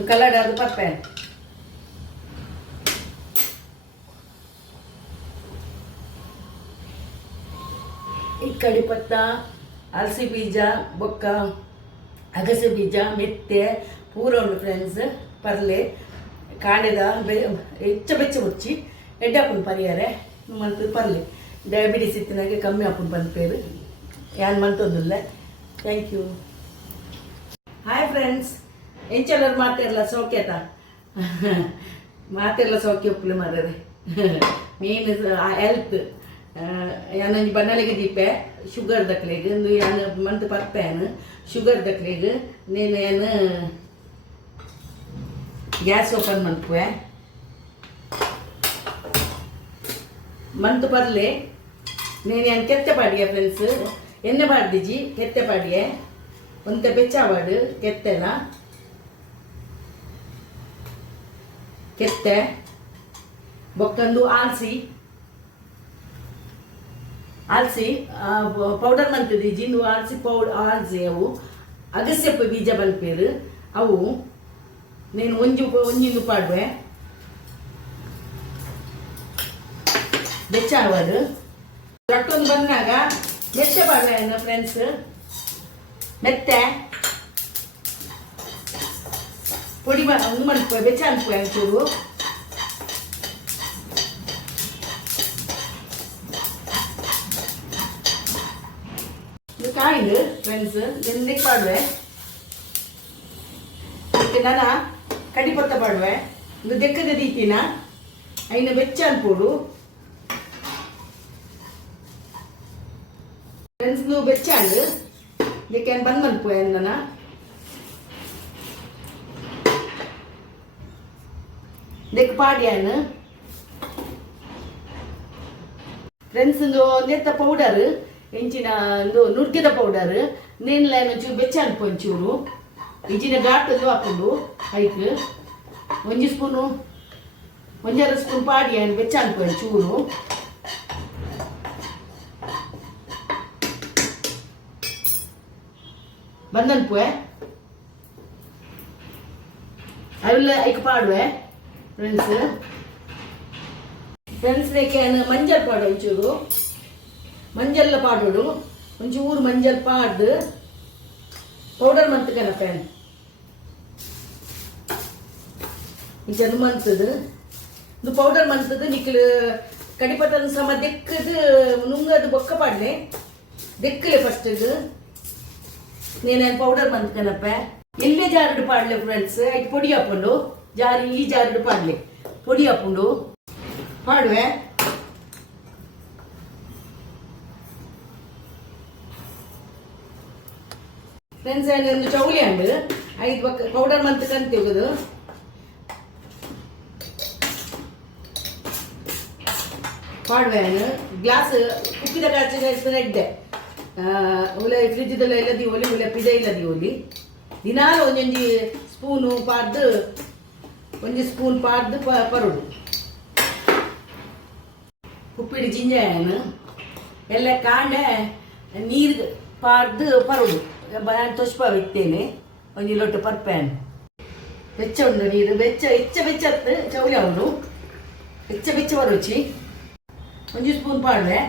colour ಅದು ಪಪ್ಪೆ ಈ ಕಡಿ ಪತ್ತ ಅಲಸಿ ಬೀಜ ಬೊಕ್ಕ ಅಗಸೆ ಬೀಜ ಮೆತ್ತೆ ಪೂರ ಉಂಡು ಫ್ರೆಂಡ್ಸ್ ಪರ್ಲೆ ಕಾಂಡೆದ ಬೆಚ್ಚ ಮುಚ್ಚಿ ಎಡ್ಡೆ ಹಾಕೊಂಡು ಪರಿಯಾರೆ ಮಂತ್ ಪರ್ಲೆ ಡಯಾಬಿಟಿಸ್ ಇತ್ತಿನಾಗೆ ಕಮ್ಮಿ ಹಾಕೊಂಡು ಬಂದ್ಪೇರು ಯಾನ್ ಮಂತೊಂದಿಲ್ಲ ಥ್ಯಾಂಕ್ ಯು ಹಾಯ್ ಫ್ರೆಂಡ್ಸ್ ಎಂಚೆಲ್ಲರು ಮಾತಿರಲ್ಲ ಸೌಖ್ಯತ ಮಾತಿರಲ್ಲ ಸೌಖ್ಯ ಉಪ್ಪಲು ಮಾರರೆ ಮೇನ್ ಹೆಲ್ತ್ ಯಾನಂಜಿ ಬನ್ನಲೆಗೆ ದೀಪೆ ಶುಗರ್ ದಕ್ಲೆಗ್ ಒಂದು ಯಾನ್ ಮಂತ್ ಪರ್ಪೇನು ಶುಗರ್ ದಕ್ಲೆಗ್ ನೀನು ಏನು ಗ್ಯಾಸ್ ಓಪನ್ ಮನ್ಪುವೆ ಮಂತ್ ಬರ್ಲೆ నేను ಏನು ಕೆತ್ತೆ ಪಾಡಿಯ ಫ್ರೆಂಡ್ಸ್ ಎಣ್ಣೆ ಪಾಡ್ದಿಜಿ ಕೆತ್ತೆ ಪಾಡಿಯೆ ಒಂತೆ ಬೆಚ್ಚಾವಾಡು ಕೆತ್ತೆನ ಕೆತ್ತೆ ಬೊಕ್ಕಂದು ಆಲ್ಸಿ ಪೌಡರ್ ಮಂತದಿಜಿ ನೀವು ಆಲ್ಸಿ ಅವು ಅಗಸ್ಯಪ್ಪ ಬೀಜ ಬಲ್ಪೇರು ಅವು నేను ಒಂಜಿಂದು ಪಾಡುವೆ ಬೆಚ್ಚಾವಾಡು ರೊಟ್ಟೊಂದು ಬಂದಾಗ ಮೆತ್ತೆ ಪಾಡುವೆ ಫ್ರೆಂಡ್ಸ್ ಮೆತ್ತೆ ಪೊಡಿ ಒಂದು ಮನ್ಪುವೆ ಬೆಚ್ಚ ಅನ್ಪುವೆ ಒಂಚೂರು ಇದು ಕಾಯಿಲು ಫ್ರೆಂಡ್ಸ್ ಎಂದಕ್ಕೆ ಪಾಡುವೆ ನಾನು ಕಡಿಪತ್ತ ಪಾಡುವೆ ಇದು ದೆಕ್ಕದ ದೀತಿನ ಐನ ಬೆಚ್ಚ ಅನ್ಪೋಡು ಫ್ರೆಂಡ್ಸ್ ನೀವು ಬೆಚ್ಚ ಅಂಡು ಇದಕ್ಕೆ ಬಂದ್ ಮನ್ಪುವೆ ನನ್ನ ದೆಕ್ಕ ಪಾಡ್ಯಾನು ಫ್ರೆಂಡ್ಸ್ ನೆತ್ತ ಪೌಡರ್ ಎಂಚಿನ ಒಂದು ನುಗ್ಗೆದ ಪೌಡರ್ ನೀನ್ಲ ಒಂಚೂರು ಬೆಚ್ಚ ಅನ್ಪು ಒಂಚೂರು ಇಜಿನ ಘಾಟು ಹಾಕೊಂಡು ಐಕ್ ಒಂಜಿ ಸ್ಪೂನು ಒಂಜರ ಸ್ಪೂನ್ ಪಾಡಿ ಏನು ಬೆಚ್ಚ ಅನ್ಪು ಚೂರು ಬಂದನ್ಪುವೆ ಅವೆಲ್ಲ ಐಕ್ ಪಾಡುವೆ ಫ್ರೆಂಡ್ಸ್ ರೇಖೆ ಮಂಜಲ್ ಪಾಡು ಒಂಚೂರು ಮಂಜಲ್ಲ ಪಾಡೋಡು ಒಂಚೂರು ಮಂಜಲ್ ಪಾಡ್ದು ಪೌಡರ್ ಮಂತ್ಕನ ಫ್ರೆಂಡ್ ಇದು ಮಂತದು ಇದು ಪೌಡರ್ ಮಂತದು ನಿಕ್ಲು ಕಡಿಪತ್ತನ ಸಮ ದೆಕ್ಕದು ನುಂಗದು ಬೊಕ್ಕ ಪಾಡ್ಲೆ ದೆಕ್ಕಲೆ ಫಸ್ಟ್ ನೀನು ಪೌಡರ್ ಮಂತ್ಕನಪ್ಪ ಎಲ್ಲೇ ಜಾರಡು ಪಾಡ್ಲೆ ಫ್ರೆಂಡ್ಸ್ ಐದು ಪೊಡಿ ಹಾಕೊಂಡು ಜಾರಿ ಈ ಜಾರಡು ಪಾಡ್ಲೆ ಪೊಡಿ ಹಾಕೊಂಡು ಪಾಡುವೆ ಫ್ರೆಂಡ್ಸ್ ಒಂದು ಚೌಲಿ ಹಣ್ಣು ಐದು ಪೌಡರ್ ಮಂತ್ ಕಂತ ಹೋಗೋದು ಪಾಡುವೆ ಹಣ್ಣು ಗ್ಲಾಸ್ ಉಪ್ಪಿದ ಕಾಚಿನ ಎಡ್ಡೆ ಒಲೆ ಫ್ರಿಜ್ದಲ್ಲ ಎಲ್ಲ ದಿವೋಲಿ ಒಲೆ ಪಿದ ಇಲ್ಲ ದಿವೋಲಿ ದಿನಾಲು ಒಂದೊಂದು ಸ್ಪೂನು ಪಾಡ್ದು ಒಂದು ಸ್ಪೂನ್ ಪಾಡ್ದು ಪರುಡು ಉಪ್ಪಿಡಿ ಜಿಂಜೆ ಹಣ್ಣು ಎಲ್ಲ ಕಾಂಡೆ ನೀರು ಪಾಡ್ದು ಪರುಡು ತೊಷ್ಪ ಇತ್ತೇನೆ ಒಂದು ಲೊಟ್ಟು ಪರ್ಪೇನ್ ಬೆಚ್ಚ ಉಂಡು ನೀರು ಬೆಚ್ಚ ಚೌಲಿ ಅವನು ಬೆಚ್ಚ ಬರುಚಿ ಒಂಜಿ ಸ್ಪೂನ್ ಪಾಡುವೆ